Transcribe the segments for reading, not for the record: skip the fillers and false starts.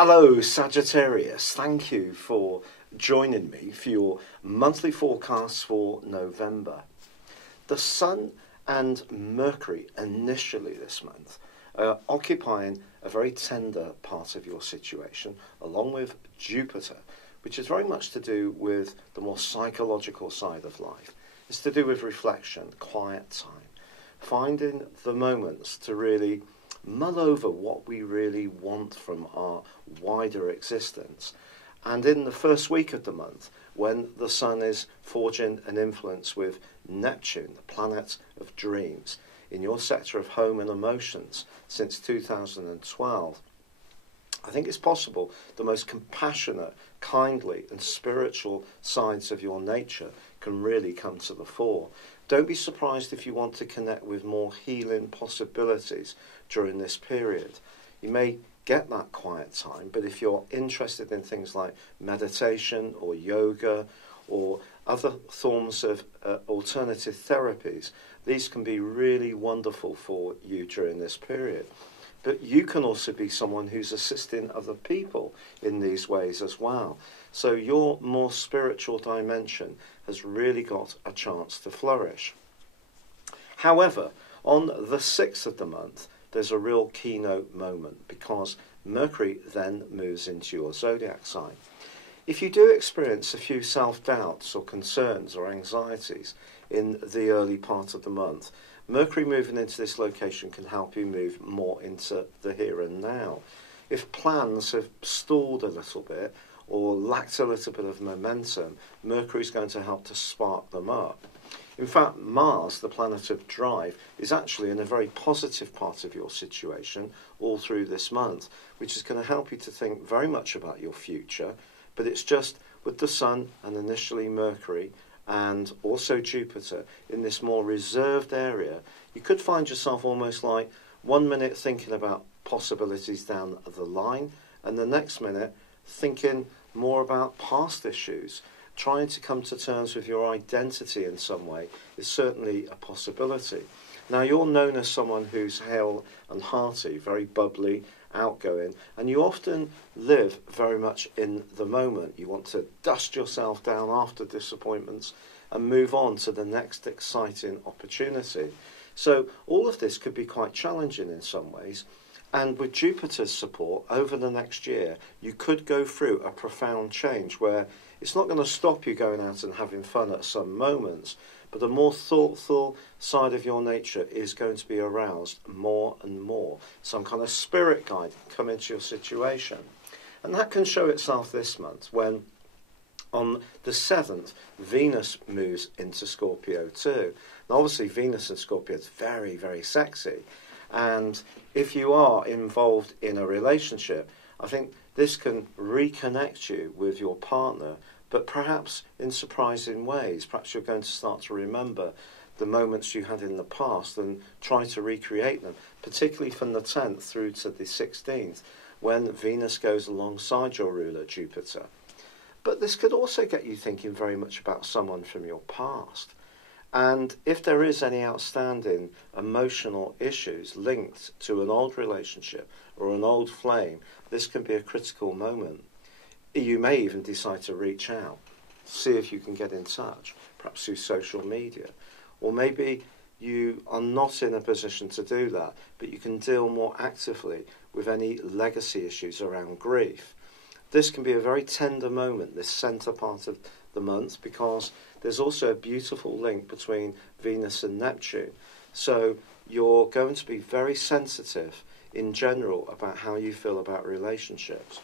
Hello Sagittarius, thank you for joining me for your monthly forecast for November. The Sun and Mercury initially this month are occupying a very tender part of your situation, along with Jupiter, which is very much to do with the more psychological side of life. It's to do with reflection, quiet time, finding the moments to really mull over what we really want from our wider existence. And in the first week of the month, when the Sun is forging an influence with Neptune, the planet of dreams, in your sector of home and emotions since 2012, I think it's possible the most compassionate, kindly and spiritual sides of your nature can really come to the fore. Don't be surprised if you want to connect with more healing possibilities during this period. You may get that quiet time, but if you're interested in things like meditation or yoga or other forms of alternative therapies, these can be really wonderful for you during this period. But you can also be someone who's assisting other people in these ways as well. So your more spiritual dimension has really got a chance to flourish. However, on the 6th of the month, there's a real keynote moment because Mercury then moves into your zodiac sign. If you do experience a few self-doubts or concerns or anxieties in the early part of the month, Mercury moving into this location can help you move more into the here and now. If plans have stalled a little bit or lacked a little bit of momentum, Mercury is going to help to spark them up. In fact, Mars, the planet of drive, is actually in a very positive part of your situation all through this month, which is going to help you to think very much about your future. But it's just with the Sun and initially Mercury and also Jupiter in this more reserved area, you could find yourself almost like 1 minute thinking about possibilities down the line and the next minute thinking more about past issues. Trying to come to terms with your identity in some way is certainly a possibility. Now, you're known as someone who's hale and hearty, very bubbly, outgoing, and you often live very much in the moment. You want to dust yourself down after disappointments and move on to the next exciting opportunity. So all of this could be quite challenging in some ways. And with Jupiter's support, over the next year, you could go through a profound change where it's not going to stop you going out and having fun at some moments, but a more thoughtful side of your nature is going to be aroused more and more. Some kind of spirit guide come into your situation. And that can show itself this month when on the 7th, Venus moves into Scorpio too. Now obviously Venus and Scorpio is very, very sexy. And if you are involved in a relationship, I think this can reconnect you with your partner, but perhaps in surprising ways. Perhaps you're going to start to remember the moments you had in the past and try to recreate them, particularly from the 10th through to the 16th, when Venus goes alongside your ruler, Jupiter. But this could also get you thinking very much about someone from your past. And if there is any outstanding emotional issues linked to an old relationship or an old flame, this can be a critical moment. You may even decide to reach out, see if you can get in touch, perhaps through social media. Or maybe you are not in a position to do that, but you can deal more actively with any legacy issues around grief. This can be a very tender moment, this centre part of the month, because there's also a beautiful link between Venus and Neptune. So you're going to be very sensitive in general about how you feel about relationships.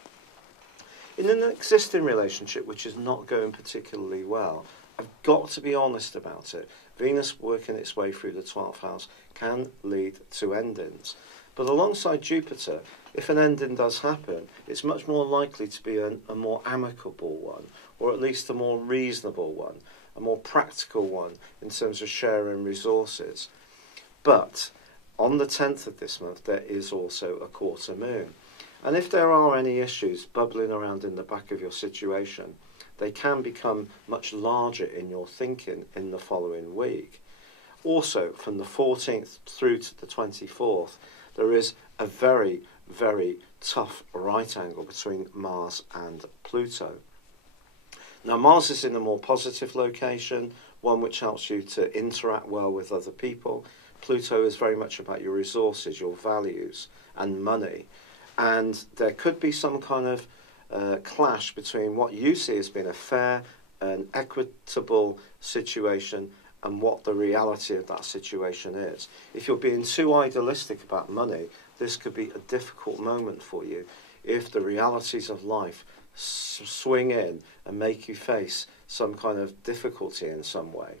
In an existing relationship which is not going particularly well, I've got to be honest about it. Venus working its way through the 12th house can lead to endings. But alongside Jupiter, if an ending does happen, it's much more likely to be a more amicable one, or at least a more reasonable one, a more practical one in terms of sharing resources. But on the 10th of this month, there is also a quarter moon. And if there are any issues bubbling around in the back of your situation, they can become much larger in your thinking in the following week. Also, from the 14th through to the 24th, there is a very, very tough right angle between Mars and Pluto. Now, Mars is in a more positive location, one which helps you to interact well with other people. Pluto is very much about your resources, your values, and money. And there could be some kind of clash between what you see as being a fair and equitable situation and what the reality of that situation is. If you're being too idealistic about money, this could be a difficult moment for you if the realities of life swing in and make you face some kind of difficulty in some way.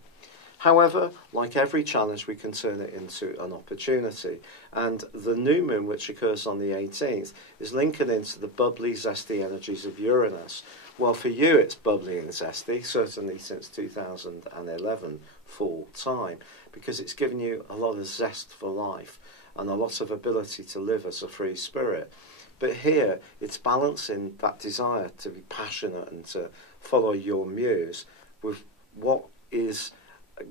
However, like every challenge, we can turn it into an opportunity. And the new moon, which occurs on the 18th, is linking into the bubbly, zesty energies of Uranus. Well, for you, it's bubbly and zesty, certainly since 2011 full time, because it's given you a lot of zest for life and a lot of ability to live as a free spirit. But here, it's balancing that desire to be passionate and to follow your muse with what is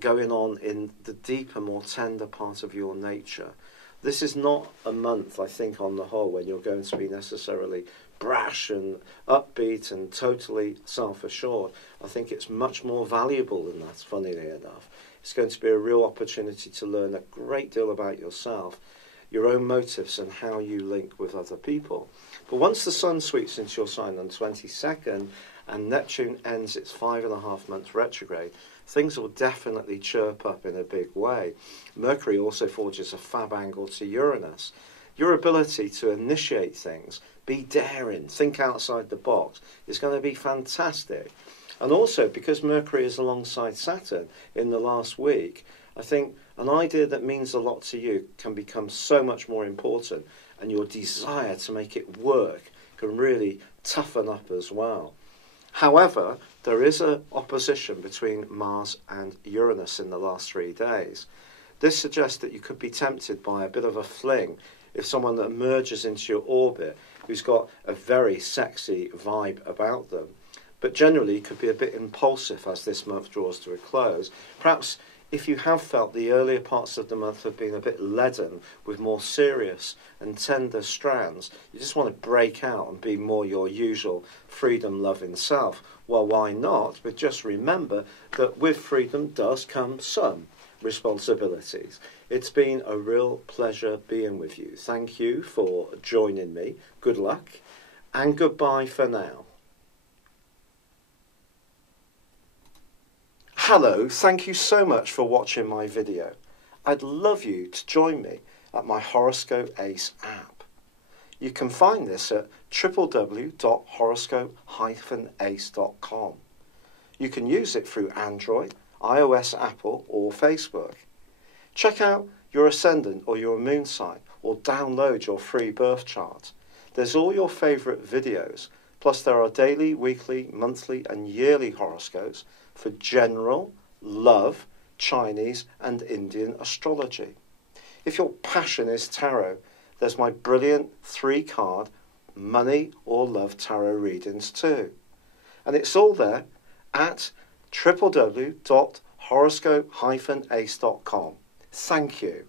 going on in the deeper, more tender part of your nature. This is not a month, I think, on the whole, when you're going to be necessarily brash and upbeat and totally self-assured. I think it's much more valuable than that, funnily enough. It's going to be a real opportunity to learn a great deal about yourself, your own motives and how you link with other people. But once the Sun sweeps into your sign on the 22nd and Neptune ends its 5.5 month retrograde, things will definitely chirp up in a big way. Mercury also forges a fab angle to Uranus. Your ability to initiate things, be daring, think outside the box, is going to be fantastic. And also, because Mercury is alongside Saturn in the last week, I think an idea that means a lot to you can become so much more important, and your desire to make it work can really toughen up as well. However, there is an opposition between Mars and Uranus in the last 3 days. This suggests that you could be tempted by a bit of a fling if someone that emerges into your orbit who's got a very sexy vibe about them, but generally could be a bit impulsive as this month draws to a close. Perhaps if you have felt the earlier parts of the month have been a bit leaden with more serious and tender strands, you just want to break out and be more your usual freedom-loving self. Well, why not? But just remember that with freedom does come some responsibilities. It's been a real pleasure being with you. Thank you for joining me. Good luck and goodbye for now. Hello, thank you so much for watching my video. I'd love you to join me at my Horoscope Ace app. You can find this at www.horoscope-ace.com. You can use it through Android, iOS, Apple or Facebook. Check out your ascendant or your moon sign or download your free birth chart. There's all your favourite videos, plus there are daily, weekly, monthly and yearly horoscopes for general, love, Chinese and Indian astrology. If your passion is tarot, there's my brilliant 3-card money or love tarot readings too. And it's all there at www.horoscope-ace.com. Thank you.